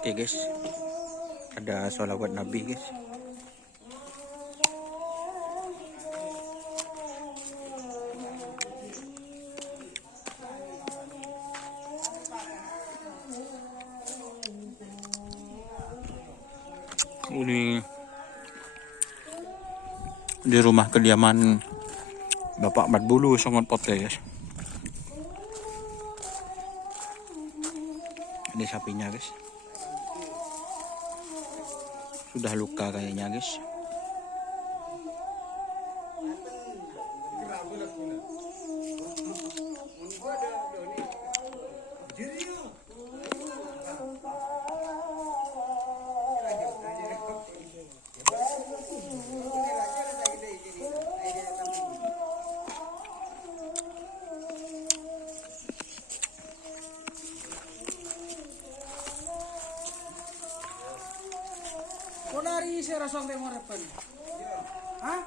Oke guys, ada sholawat Nabi guys. Ini di rumah kediaman Bapak Madbulu Songon Pote guys. Ini sapinya guys. Sudah luka kayaknya guys. Dari saya rasa sampai marapan. Hah?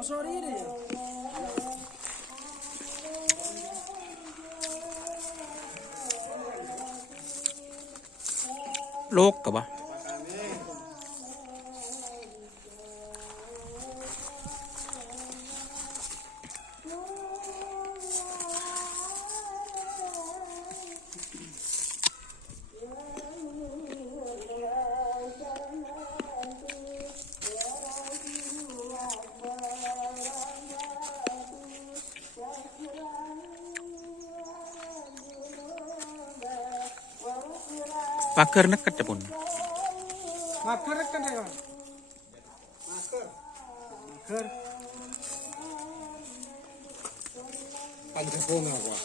Oh sorry deh. Lok ka ba? Pagar neket ya pun. Masker kan ya? Masker. Pancasona gua.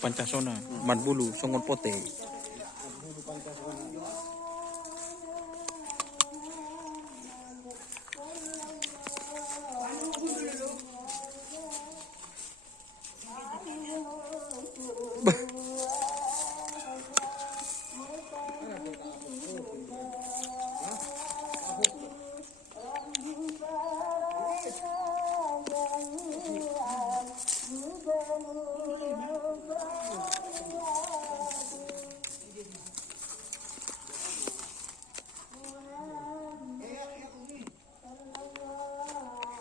Pancasona, Madbulu Songon Pote. Madbulu Pancasona.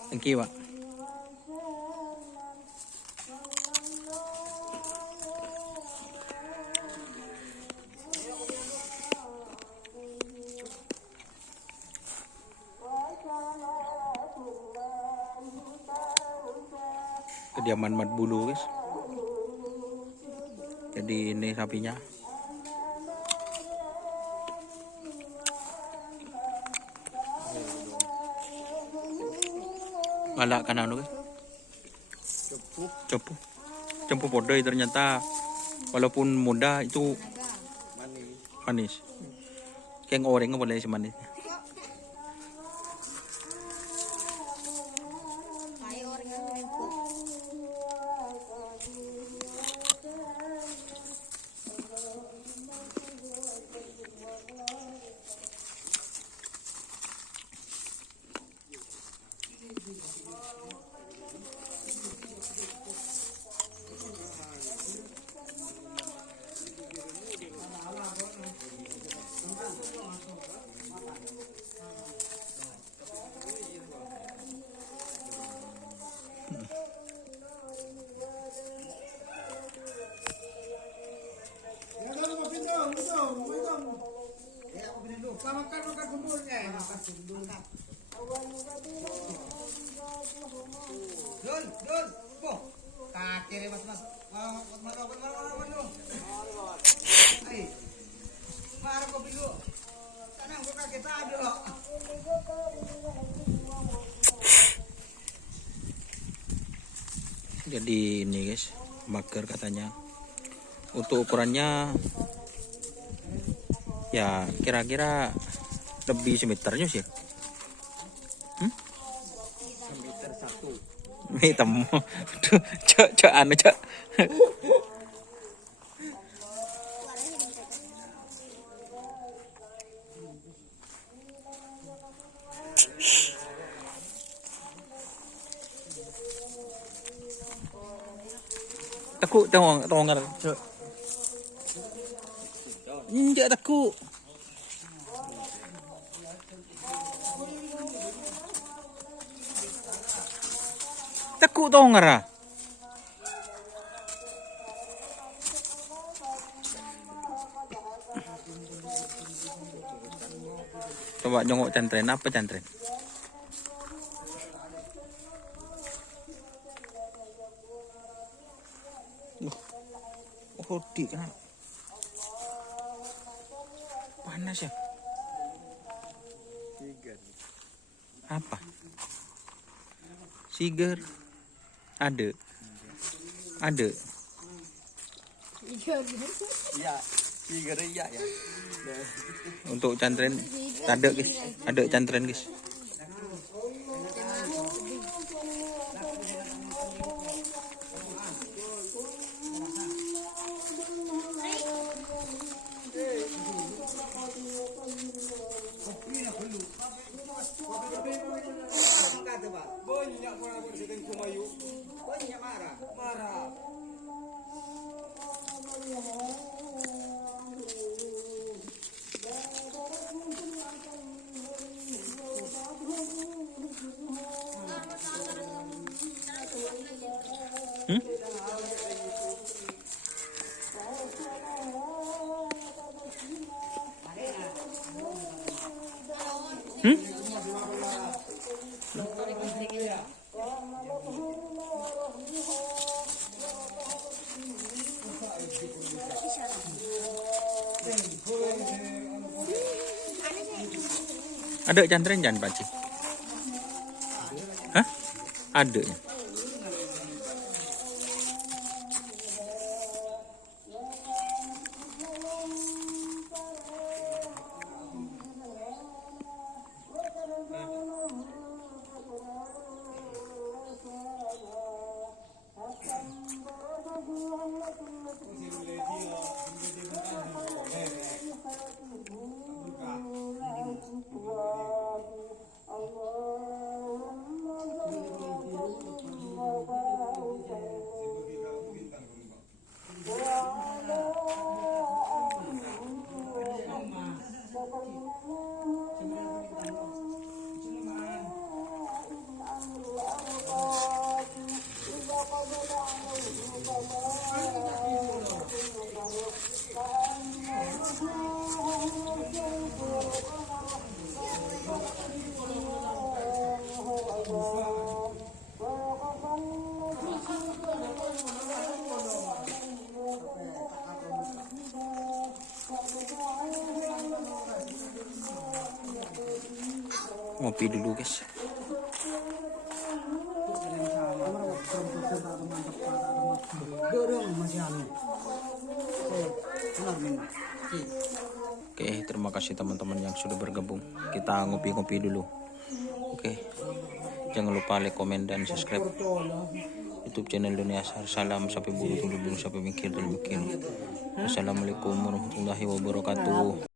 Thank you, Pak. Kediaman Madbulu guys. Jadi ini sapinya. Malak kan anu guys. Cempu podoi ternyata walaupun muda itu manis. Kayak orangnya boleh semanis. Makan bumbunya. Dul, po. Kakire mas. Ay. Maro ko bigo. Tanang ko kakita ado. Jadi ini guys, mager katanya. Untuk ukurannya ya kira-kira lebih semeternya sih. Semeter 1. Hitam. Cok anu cok. Aku tawang cok. Injak takut. Takut tau ngara. Coba jongkok cantren, apa cantren? Oh, di kenapa? Panas ya? Apa? Siger. Ada. Ada. Iya, siger iya ya. Untuk cantren ada guys. Ada cantren guys. Banyak orang bersihkan kumayu. Banyak marah. Marah. Hmm? Hmm? Ada cantren jangan Pak Cik? Hah? Ada ya? Ngopi dulu guys. Oke, terima kasih teman-teman yang sudah bergabung. Kita ngopi-ngopi dulu. Oke. Jangan lupa like, komen, dan subscribe YouTube channel Dunia Asar. Salam sampai bulu tunggu sampai mikir dan bikin. Assalamualaikum warahmatullahi wabarakatuh.